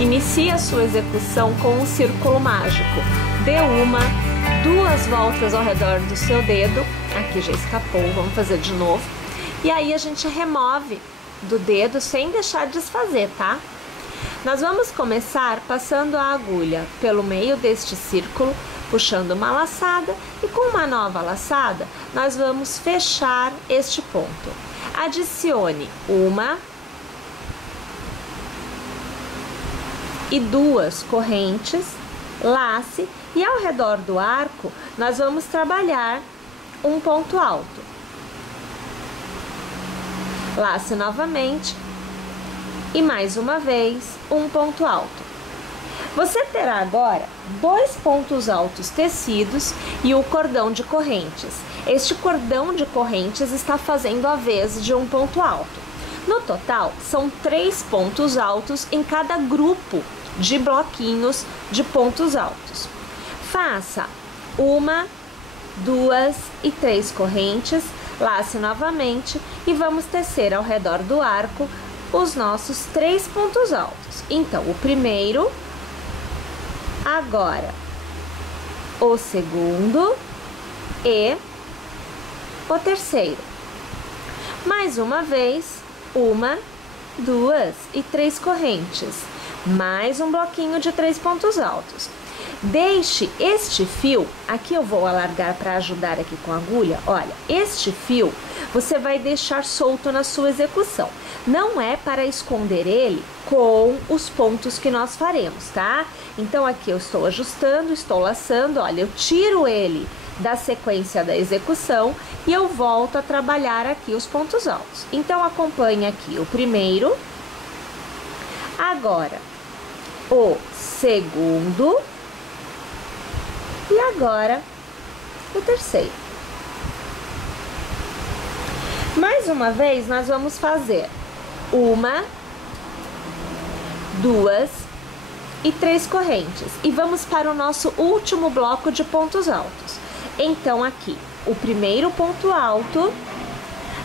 Inicie a sua execução com um círculo mágico. Dê uma, duas voltas ao redor do seu dedo. Aqui já escapou, vamos fazer de novo. E aí a gente remove do dedo sem deixar desfazer, tá? Nós vamos começar passando a agulha pelo meio deste círculo, puxando uma laçada, e com uma nova laçada nós vamos fechar este ponto. Adicione uma e duas correntes, lace, e ao redor do arco nós vamos trabalhar um ponto alto. Lace novamente e mais uma vez um ponto alto. Você terá agora dois pontos altos tecidos e o cordão de correntes. Este cordão de correntes está fazendo a vez de um ponto alto. No total, são 3 pontos altos em cada grupo de bloquinhos de pontos altos. Faça uma, duas e 3 correntes, lace novamente e vamos tecer ao redor do arco os nossos 3 pontos altos. Então, o primeiro, agora o segundo e o terceiro. Mais uma vez, uma, duas e 3 correntes, mais um bloquinho de 3 pontos altos. Deixe este fio, aqui eu vou alargar para ajudar aqui com a agulha, olha, este fio você vai deixar solto na sua execução. Não é para esconder ele com os pontos que nós faremos, tá? Então aqui eu estou ajustando, estou laçando, olha, eu tiro ele da sequência da execução e eu volto a trabalhar aqui os pontos altos. Então acompanhe aqui o primeiro, agora o segundo e agora o terceiro. Mais uma vez nós vamos fazer uma, duas e 3 correntes e vamos para o nosso último bloco de pontos altos. Então aqui o primeiro ponto alto,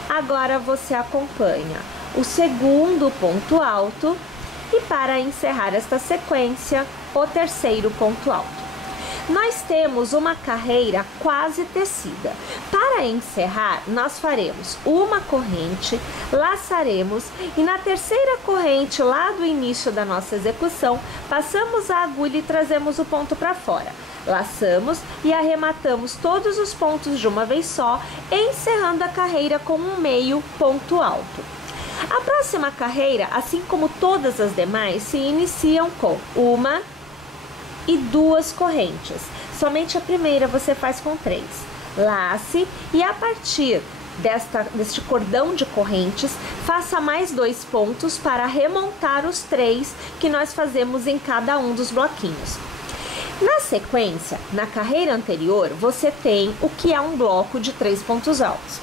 agora você acompanha o segundo ponto alto e para encerrar esta sequência o terceiro ponto alto. Nós temos uma carreira quase tecida. Para encerrar, nós faremos uma corrente, laçaremos e na terceira corrente lá do início da nossa execução, passamos a agulha e trazemos o ponto para fora. Laçamos e arrematamos todos os pontos de uma vez só, encerrando a carreira com um meio ponto alto. A próxima carreira, assim como todas as demais, se iniciam com uma e 2 correntes. Somente a primeira você faz com 3. Lace e a partir deste cordão de correntes, faça mais 2 pontos para remontar os 3 que nós fazemos em cada um dos bloquinhos. Na sequência, na carreira anterior, você tem o que é um bloco de 3 pontos altos.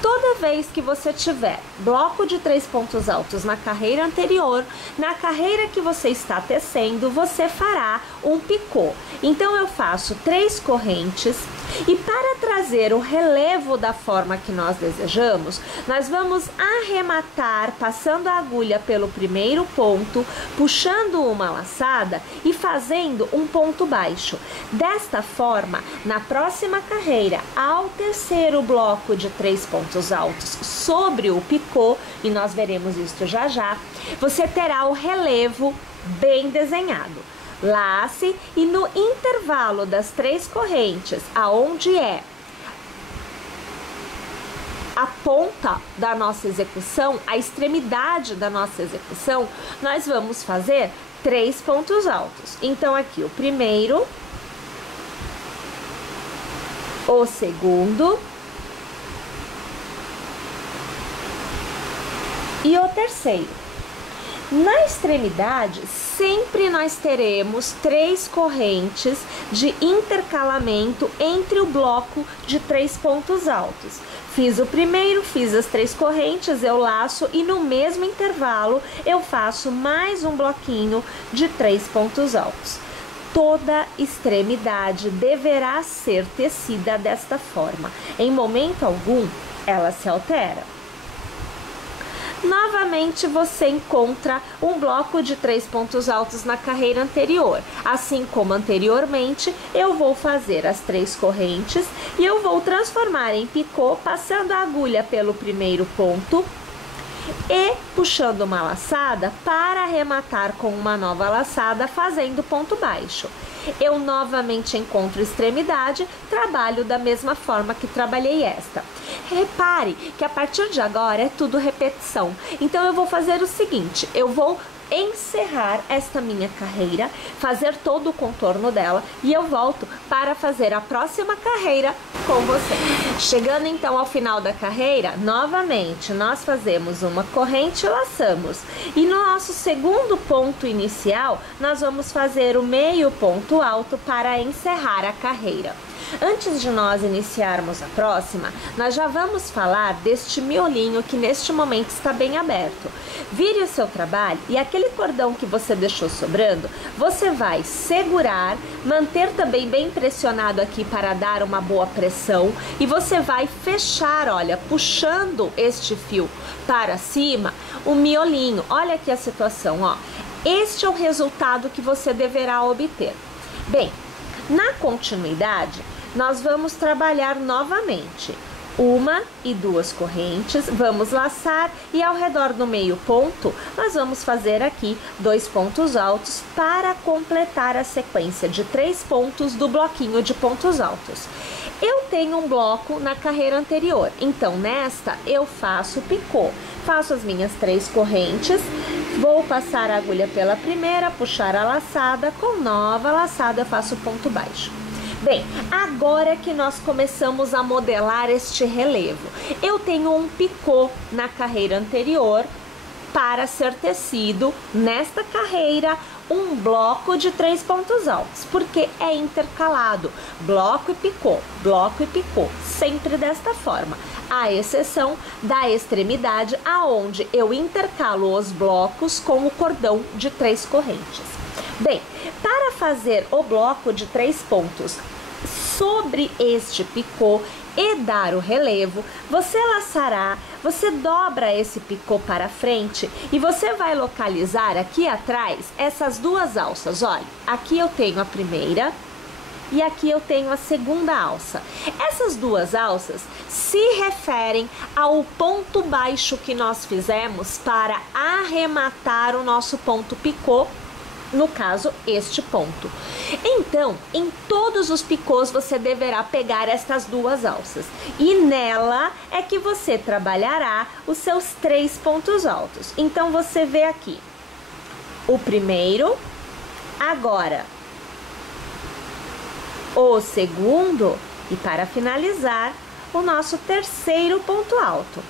Toda vez que você tiver bloco de 3 pontos altos na carreira anterior, na carreira que você está tecendo, você fará um picô. Então, eu faço 3 correntes e para trazer o relevo da forma que nós desejamos, nós vamos arrematar passando a agulha pelo primeiro ponto, puxando uma laçada e fazendo um ponto baixo. Desta forma, na próxima carreira, ao tecer o bloco de 3 pontos altos sobre o picô, e nós veremos isso já já, você terá o relevo bem desenhado. Lace e no intervalo das 3 correntes, aonde é a ponta da nossa execução, a extremidade da nossa execução, nós vamos fazer 3 pontos altos. Então aqui o primeiro, o segundo e o terceiro. Na extremidade, sempre nós teremos 3 correntes de intercalamento entre o bloco de 3 pontos altos. Fiz o primeiro, fiz as 3 correntes, eu laço e no mesmo intervalo eu faço mais um bloquinho de 3 pontos altos. Toda extremidade deverá ser tecida desta forma. Em momento algum, ela se altera. Novamente você encontra um bloco de 3 pontos altos na carreira anterior. Assim como anteriormente, eu vou fazer as 3 correntes e eu vou transformar em picô, passando a agulha pelo primeiro ponto e puxando uma laçada para arrematar com uma nova laçada, fazendo ponto baixo. Eu novamente encontro extremidade, trabalho da mesma forma que trabalhei esta. Repare que a partir de agora é tudo repetição. Então eu vou fazer o seguinte, eu vou encerrar esta minha carreira, fazer todo o contorno dela e eu volto para fazer a próxima carreira com você. Chegando então ao final da carreira, novamente nós fazemos uma corrente e laçamos. E no nosso segundo ponto inicial, nós vamos fazer o meio ponto alto para encerrar a carreira. Antes de nós iniciarmos a próxima, nós já vamos falar deste miolinho que neste momento está bem aberto. Vire o seu trabalho e aquele cordão que você deixou sobrando, você vai segurar, manter também bem pressionado aqui para dar uma boa pressão e você vai fechar, olha, puxando este fio para cima, o miolinho. Olha aqui a situação, ó. Este é o resultado que você deverá obter. Bem, na continuidade, nós vamos trabalhar novamente 1 e 2 correntes, vamos laçar e ao redor do meio ponto nós vamos fazer aqui 2 pontos altos para completar a sequência de 3 pontos do bloquinho de pontos altos. Eu tenho um bloco na carreira anterior, então nesta eu faço picô, faço as minhas 3 correntes, vou passar a agulha pela primeira, puxar a laçada, com nova laçada eu faço ponto baixo. Bem, agora que nós começamos a modelar este relevo, eu tenho um picô na carreira anterior para ser tecido nesta carreira um bloco de 3 pontos altos, porque é intercalado, bloco e picô, sempre desta forma, à exceção da extremidade, aonde eu intercalo os blocos com o cordão de 3 correntes. Bem, para fazer o bloco de 3 pontos sobre este picô e dar o relevo, você laçará, você dobra esse picô para frente e você vai localizar aqui atrás essas 2 alças. Olha, aqui eu tenho a primeira e aqui eu tenho a segunda alça. Essas 2 alças se referem ao ponto baixo que nós fizemos para arrematar o nosso ponto picô, no caso, este ponto. Então, em todos os picôs você deverá pegar estas 2 alças e nela é que você trabalhará os seus 3 pontos altos. Então, você vê aqui o primeiro, agora o segundo e para finalizar, o nosso terceiro ponto alto.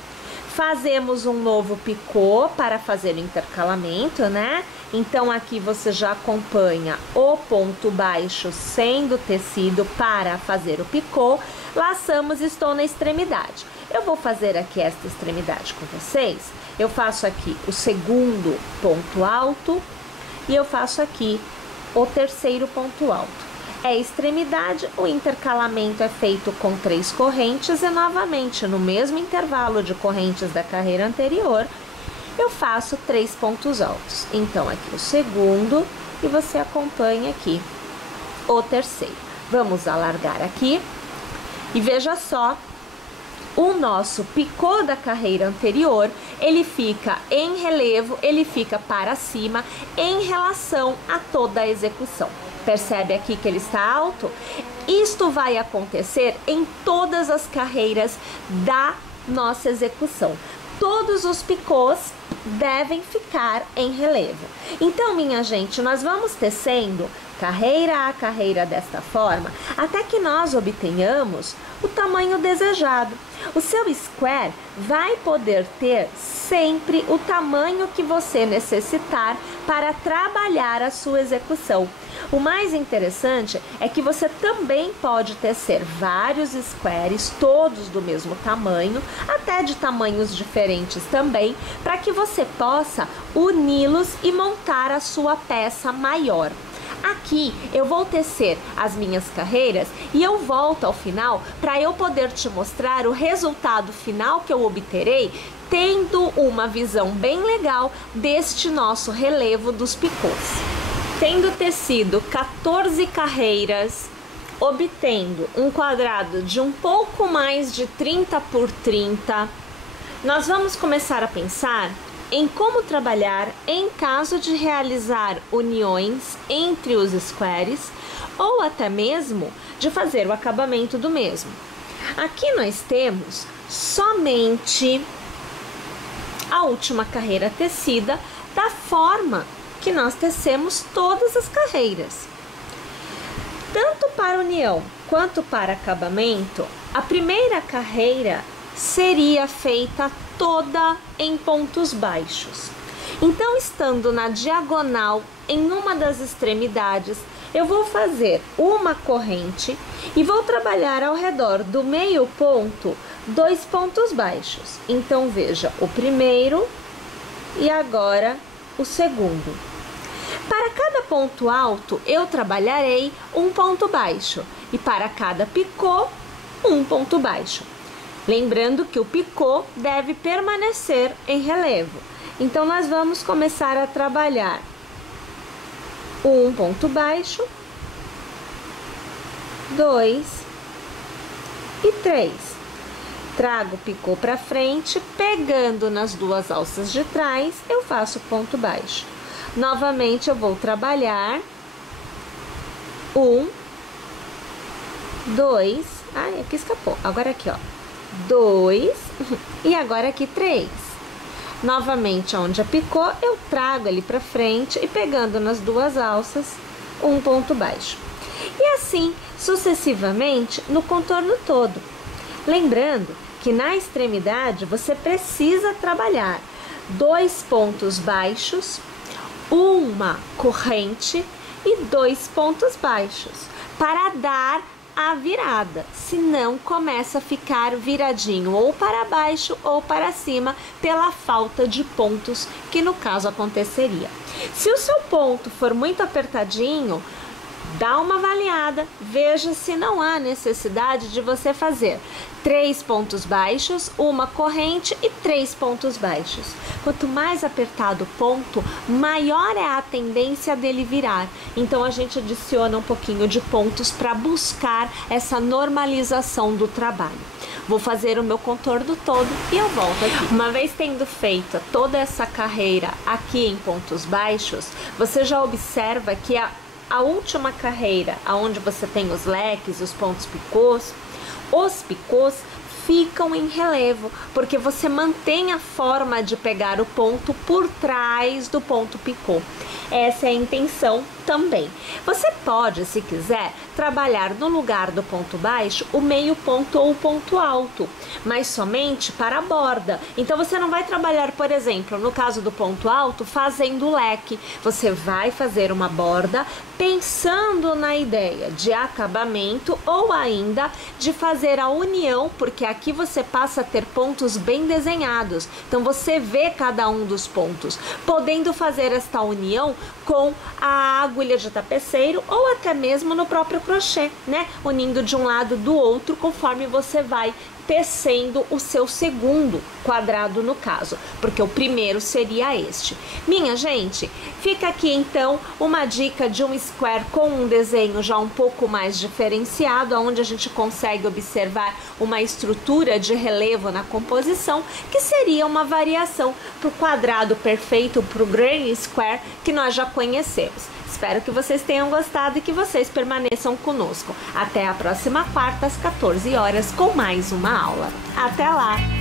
Fazemos um novo picô para fazer o intercalamento, né? Então aqui você já acompanha o ponto baixo sendo tecido para fazer o picô. Laçamos e estou na extremidade. Eu vou fazer aqui esta extremidade com vocês. Eu faço aqui o segundo ponto alto e eu faço aqui o terceiro ponto alto. É extremidade, o intercalamento é feito com 3 correntes e novamente no mesmo intervalo de correntes da carreira anterior, eu faço 3 pontos altos. Então aqui o segundo e você acompanha aqui o terceiro. Vamos alargar aqui e veja só, o nosso picô da carreira anterior, ele fica em relevo, ele fica para cima em relação a toda a execução. Percebe aqui que ele está alto? Isto vai acontecer em todas as carreiras da nossa execução. Todos os picôs devem ficar em relevo. Então, minha gente, nós vamos tecendo carreira a carreira desta forma, até que nós obtenhamos o tamanho desejado. O seu square vai poder ter sempre o tamanho que você necessitar para trabalhar a sua execução. O mais interessante é que você também pode tecer vários squares, todos do mesmo tamanho, até de tamanhos diferentes também, para que você possa uni-los e montar a sua peça maior. Aqui eu vou tecer as minhas carreiras e eu volto ao final para eu poder te mostrar o resultado final que eu obterei, tendo uma visão bem legal deste nosso relevo dos picôs. Tendo tecido 14 carreiras, obtendo um quadrado de um pouco mais de 30 por 30, nós vamos começar a pensar em como trabalhar em caso de realizar uniões entre os squares ou até mesmo de fazer o acabamento do mesmo. Aqui nós temos somente a última carreira tecida da forma que nós tecemos todas as carreiras. Tanto para união quanto para acabamento, a primeira carreira seria feita toda em pontos baixos. Então, estando na diagonal, em uma das extremidades, eu vou fazer uma corrente e vou trabalhar ao redor do meio ponto 2 pontos baixos. Então, veja o primeiro e agora o segundo. Para cada ponto alto, eu trabalharei um ponto baixo e para cada picô, um ponto baixo. Lembrando que o picô deve permanecer em relevo. Então, nós vamos começar a trabalhar um ponto baixo, 2 e 3. Trago o picô para frente, pegando nas duas alças de trás, eu faço ponto baixo. Novamente, eu vou trabalhar 1, 2, ai, aqui escapou, agora aqui, ó. 2 e agora aqui 3. Novamente, onde a picô, eu trago ele para frente e pegando nas duas alças, um ponto baixo. E assim, sucessivamente, no contorno todo. Lembrando que na extremidade, você precisa trabalhar 2 pontos baixos, uma corrente e 2 pontos baixos, para dar a virada, senão começa a ficar viradinho ou para baixo ou para cima pela falta de pontos que no caso aconteceria. Se o seu ponto for muito apertadinho, dá uma avaliada, veja se não há necessidade de você fazer 3 pontos baixos, uma corrente e 3 pontos baixos. Quanto mais apertado o ponto, maior é a tendência dele virar. Então a gente adiciona um pouquinho de pontos para buscar essa normalização do trabalho. Vou fazer o meu contorno todo e eu volto aqui. Uma vez tendo feito toda essa carreira aqui em pontos baixos, você já observa que a última carreira, aonde você tem os leques, os pontos picôs, os picôs ficam em relevo, porque você mantém a forma de pegar o ponto por trás do ponto picô. Essa é a intenção também. Você pode, se quiser, trabalhar no lugar do ponto baixo o meio ponto ou o ponto alto, mas somente para a borda. Então você não vai trabalhar, por exemplo, no caso do ponto alto, fazendo leque. Você vai fazer uma borda pensando na ideia de acabamento ou ainda de fazer a união, porque aqui você passa a ter pontos bem desenhados. Então você vê cada um dos pontos, podendo fazer esta união com a agulha de tapeceiro ou até mesmo no próprio crochê, né? Unindo de um lado do outro conforme você vai tecendo o seu segundo quadrado no caso, porque o primeiro seria este. Minha gente, fica aqui então uma dica de um square com um desenho já um pouco mais diferenciado, onde a gente consegue observar uma estrutura de relevo na composição, que seria uma variação para o quadrado perfeito, para o granny square que nós já conhecemos. Espero que vocês tenham gostado e que vocês permaneçam conosco. Até a próxima quarta, às 14 horas, com mais uma aula. Até lá!